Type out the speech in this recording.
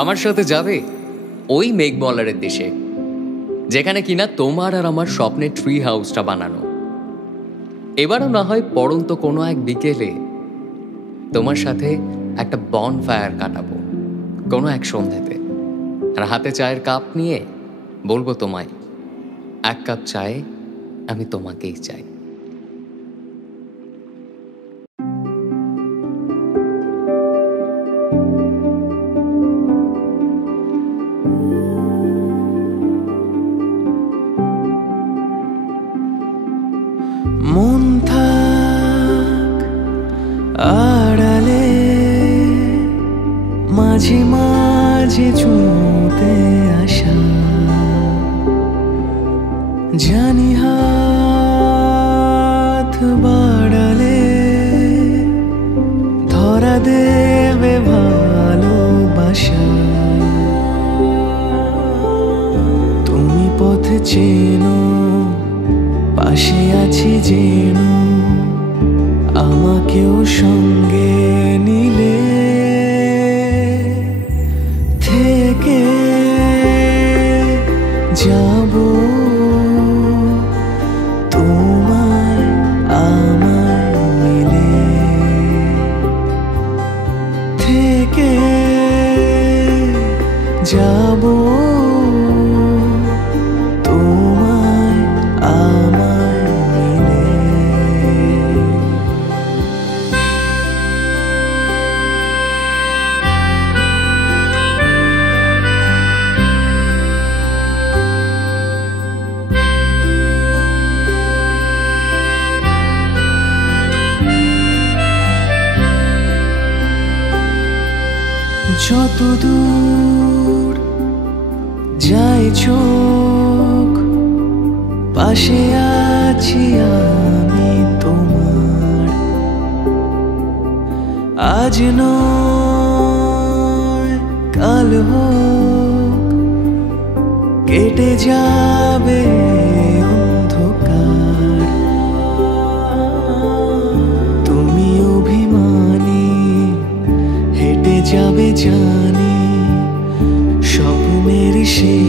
আমার সাথে যাবে ওই মেঘমলারের দেশে, যেখানে কিনা তোমার আর আমার স্বপ্নের ট্রি হাউসটা বানানো। এবারও না হয় পড়ন্ত কোনো এক বিকেলে তোমার সাথে একটা বন ফায়ার কাটাবো কোনো এক সন্ধ্যাতে, আর হাতে চায়ের কাপ নিয়ে বলবো তোমায়, এক কাপ চায়ে আমি তোমাকেই চাই। মন থাক আড়ালে, মাঝে মাঝে ছুঁতে আসা, জানি হাত বাড়ালে ধরা দেবে ভালোবাসা। তুমি পথ চেনো, পাশে আছি যেন, আমাকেও সঙ্গে নিলে থেকে যাব তোমায় আমায় মিলে, থেকে যাব তোমায় আমায় মিলে। যত দূর যায় চোখ, পাশে আছি আমি তোমার। আজ নয় কাল হোক, কেটে যাবে অন্ধকার। তুমি অভিমানী হেঁটে যাবে জানি, স্বপ্নের সেই